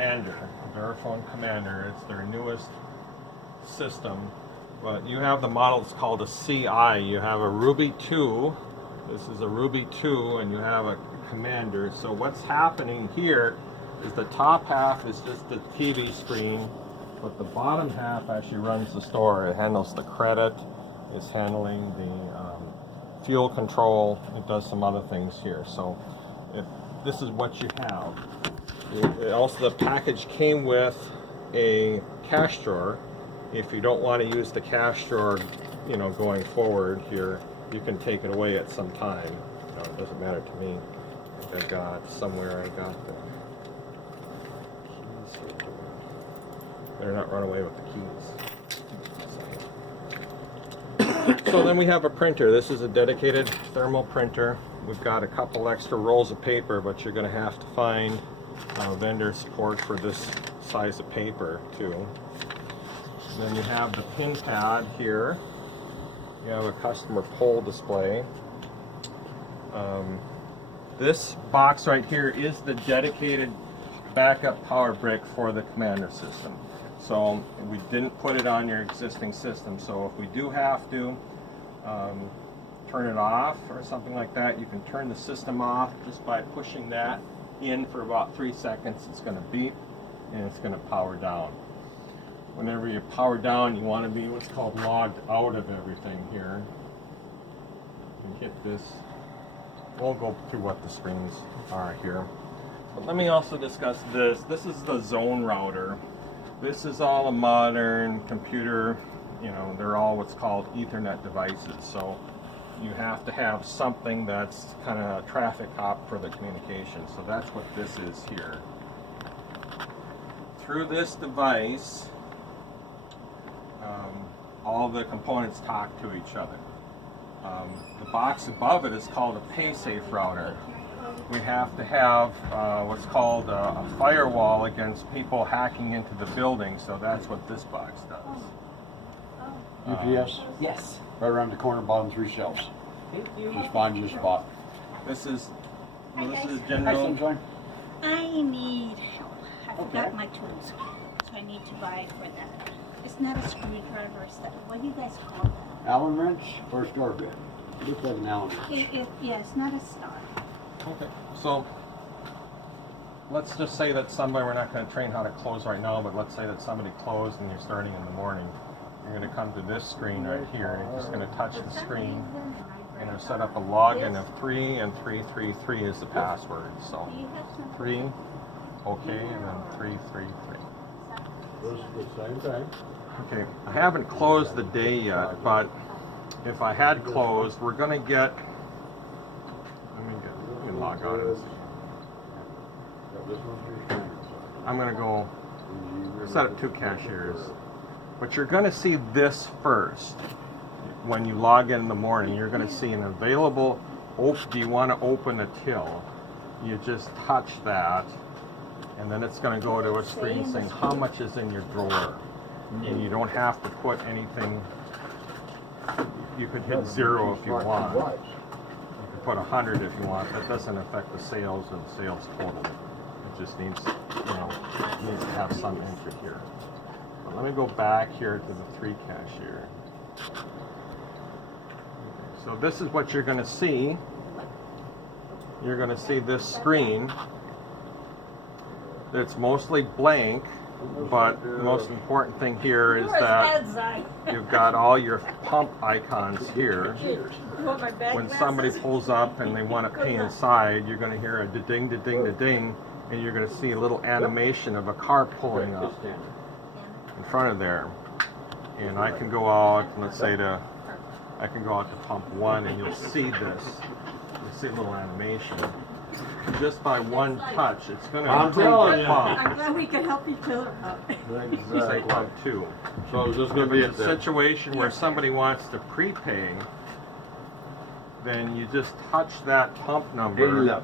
Commander, Verifone Commander. It's their newest system. But you have the model, it's called a CI. You have a Ruby2. This is a Ruby2, and you have a Commander. So what's happening here is the top half is just the TV screen, but the bottom half actually runs the store. It handles the credit, it's handling the fuel control, it does some other things here. So this is what you have. Also, the package came with a cash drawer. If you don't want to use the cash drawer, going forward here, you can take it away at some time. It doesn't matter to me. I got somewhere. I got the keys here. Better not run away with the keys. So then we have a printer. This is a dedicated thermal printer. We've got a couple extra rolls of paper, but you're going to have to find vendor support for this size of paper too. Then you have the pin pad here. You have a customer pull display. This box right here is the dedicated backup power brick for the Commander system. So we didn't put it on your existing system. So if we do have to turn it off or something like that, you can turn the system off just by pushing that in for about 3 seconds. It's going to beep and it's going to power down. Whenever you power down, you want to be what's called logged out of everything here. You can hit this. We'll go through what the screens are here. But let me also discuss this. This is the zone router. This is all a modern computer. They're all what's called Ethernet devices. So you have to have something that's kind of a traffic hop for the communication. So that's what this is here. Through this device, all the components talk to each other. The box above it is called a pay-safe router. We have to have what's called a firewall against people hacking into the building, so that's what this box does. UPS? Yes. Right around the corner, bottom 3 shelves. Thank you. Just find your spot. This is Hi, guys. general. Sunshine? I need help. I Okay. forgot my tools, so I need to buy for that. It's not a screwdriver. What do you guys call that? Allen wrench or a star bit? It looks like an Allen wrench. Yeah, it's not a star. Okay, so let's just say that somebody, we're not going to train how to close right now, but let's say that somebody closed and you're starting in the morning. You're going to come to this screen right here, and you're just going to touch the screen. You're going to set up a login of 3, and 333 is the password. So 3, okay, and then 333. Those are the same thing. Okay, I haven't closed the day yet, but if I had closed, we're going to get, let me log out of this. I'm going to go set up 2 cashiers, but you're going to see this first. When you log in the morning, you're going to see an available, do you want to open a till? You just touch that, and then it's going to go to a screen saying how much is in your drawer. And you don't have to put anything. You could hit 0 if you want. You could put 100 if you want. That doesn't affect the sales or the sales total. It just needs, needs to have some entry here. But let me go back here to the 3 cashier. So this is what you're going to see. You're going to see this screen. It's mostly blank, but the most important thing here is that you've got all your pump icons here. When somebody pulls up and they want to pay inside, you're going to hear a da-ding, da-ding, da-ding, and you're going to see a little animation of a car pulling up in front of there. And I can go out, let's say I can go out to pump 1, and you'll see this. You'll see a little animation. Just by one touch, it's going to improve the pump. I'm glad we could help each other out. Say pump 2. So is this If going to be it's a situation where somebody wants to prepay, then you just touch that pump number,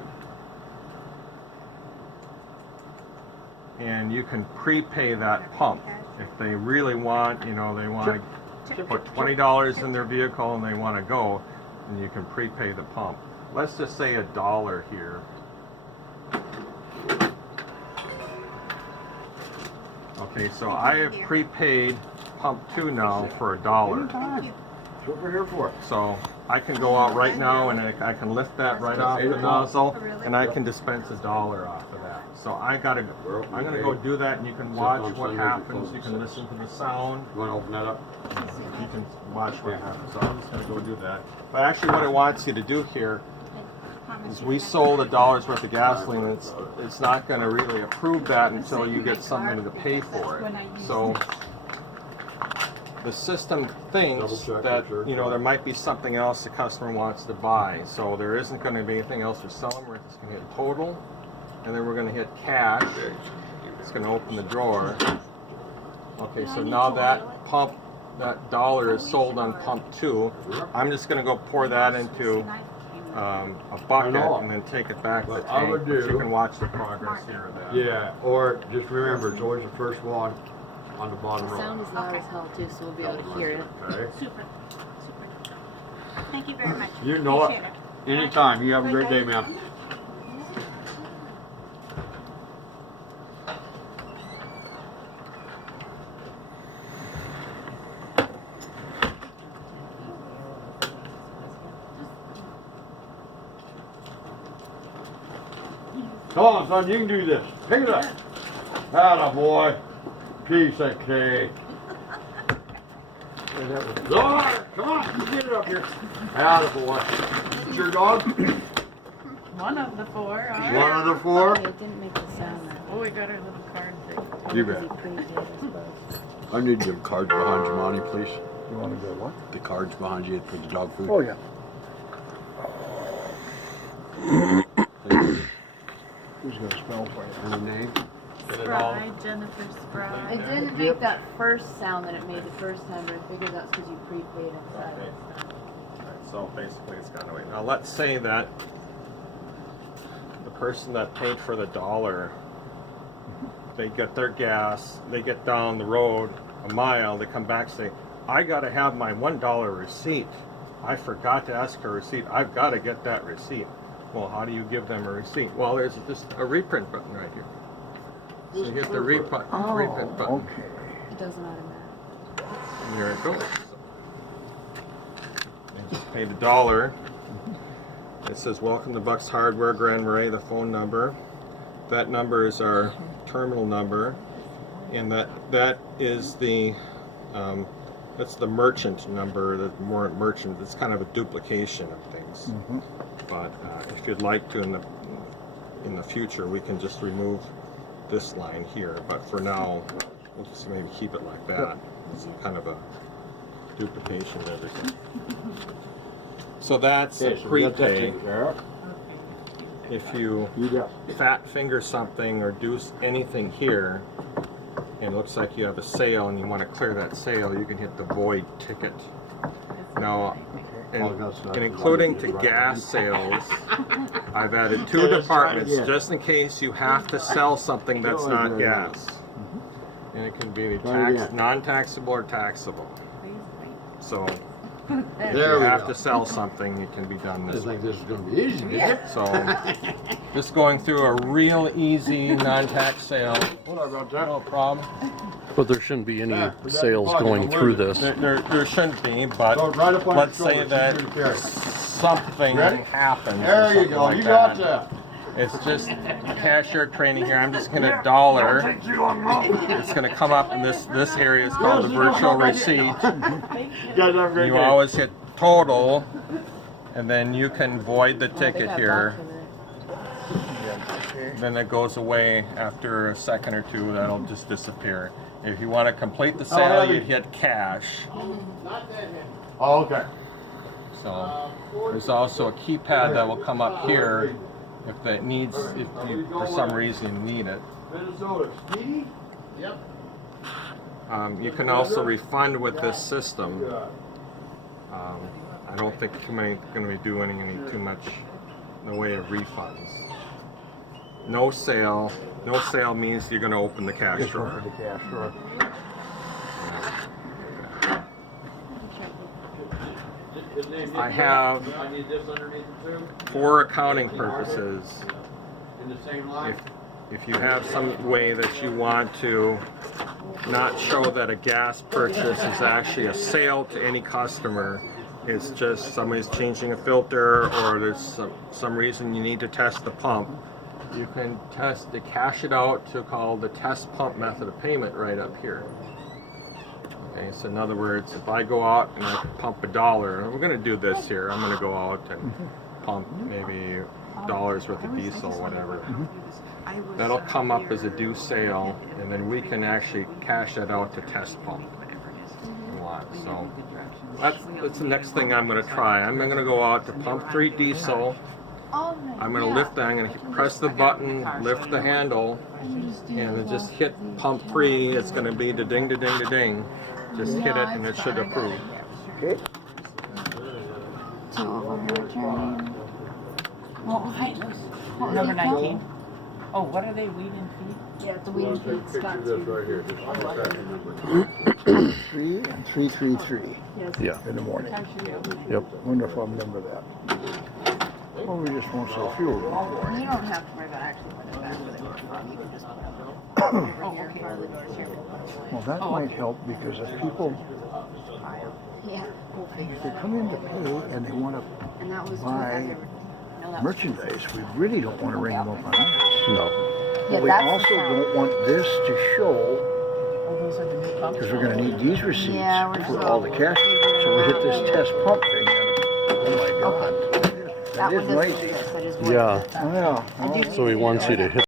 and you can prepay that pump. If they really want, they want to put $20 in their vehicle and they want to go, then you can prepay the pump. Let's just say $1 here. Okay, so I have prepaid pump 2 now for $1. Anytime. That's what we're here for. So I can go out right now and I can lift that right off the nozzle and I can dispense $1 off of that. So I'm gonna go do that and you can watch what happens. You can listen to the sound. You want to open that up? You can watch what happens. So I'm just gonna go do that. But actually what it wants you to do here is we sold $1 worth of gasoline. It's not gonna really approve that until you get somebody to pay for it. So the system thinks that, you know, there might be something else the customer wants to buy. So there isn't going to be anything else we're selling. We're just going to hit total, and then we're going to hit cash. It's going to open the drawer. Okay, so now that pump, that $1 is sold on pump 2. I'm just going to go pour that into a bucket and then take it back to the tank. But you can watch the progress here of that. Yeah, or just remember, it's always the first one on the bottom The row. sound is loud as hell too, so we'll be able to hear it. Okay. Super. Thank you very much. You know it. Appreciate Anytime. You have a great day, man. Come on, son, you can do this. Pick it up. Atta boy. Piece of cake. Lord, come on, you get it up here. Atta boy. It's your dog? One of the 4. One of the 4? It didn't make the sound. Oh, we got our little card thing. You Because bet. he prepaid, I suppose. I need the cards behind you, Monty, please. You want to go what? The cards behind you for the dog food. Oh, yeah. Who's going to spell for you? And the name? Get it all. Spry, Jennifer Spry. It didn't make that first sound that it made the first time, but I figured that's because you prepaid inside. Okay. Alright, so basically it's gone away. Now let's say that the person that paid for the $1, they get their gas, they get down the road a mile, they come back and say, I gotta have my $1 receipt. I forgot to ask for a receipt. I've got to get that receipt. Well, how do you give them a receipt? Well, there's just a reprint button right here. So you hit the reprint button. Okay. It doesn't automatic. And here it goes. And just pay the $1. It says, welcome to Buck's Hardware, Grand Marais, the phone number. That number is our terminal number. And that is the, that's the merchant number, the more merchant. It's kind of a duplication of things. But if you'd like to in the future, we can just remove this line here. But for now, we'll just maybe keep it like that. It's kind of a duplication of everything. So that's a prepay. If you fat finger something or do anything here, and it looks like you have a sale and you want to clear that sale, you can hit the void ticket. Now, and including to gas sales, I've added 2 departments just in case you have to sell something that's not gas. And it can be non-taxable or taxable. So if you have to sell something, it can be done I this way. think this is going to be easy, didn't it? So just going through a real easy non-tax sale. What about that? No problem. But there shouldn't be any sales going through this. There shouldn't be, but So right up on let's your say shoulder, that security carry. something Ready? happens. or There you something go. like You got that. It's just cashier training here. I'm just gonna $1. It's gonna come up in this area is called the virtual receipt. You guys have a great You day. always hit total, and then you can void the Oh, they ticket got here. box with it. Then it goes away after a second or 2. That'll just disappear. If you want to complete the sale, heavy? you'd hit cash. Oh, okay. So there's also a keypad that will come up here if it needs, if you for some reason you need it. Minnesota. Speedy? Yep. You can also refund with this system. I don't think too many going to be doing any too much in the way of refunds. No sale. No sale means you're going to open the cash drawer. The cash drawer. I have, I need this underneath it too. for accounting purposes, In the same line. if you have some way that you want to not show that a gas purchase is actually a sale to any customer. It's just somebody's changing a filter, or there's some reason you need to test the pump. You can cash it out to call the test pump method of payment right up here. Okay, so in other words, if I go out and I pump $1, and we're going to do this here, I'm going to go out and pump maybe $1 worth of diesel, whatever. That'll come up as a due sale, and then we can actually cash that out to test pump. So that's the next thing I'm going to try. I'm going to go out to pump 3 diesel. I'm going to lift that. I'm going to press the button, lift the handle, and then just hit pump 3. It's going to be da ding, da ding, da ding. Just hit it, and it should approve. Okay. So returning. What was it? What was Number it called? 19. Oh, what are they, weed and feed? Yeah, it's a weed and feed. Scott's weed. 3 and 333 Yeah. in the morning. Yep. Wonder if I remember that. Well, we just won't sell fuel. You don't have to worry about actually putting it back where they were from. You can just put it over here in front of the doors here. Well, that might help because if people, Yeah. if they come in to pay and they want to And that was buy no, that was merchandise, we really don't want to ring them up on that. No. Yeah, But we that's also the sound. don't want this to show, Oh, those are the new pumps. because we're going to need these receipts Yeah, we're for so all the cash. So we hit this test pump thing, and oh my God, that That is one doesn't noisy. fit, but it's worth Yeah. it. Oh, yeah. I do So he wants you to hit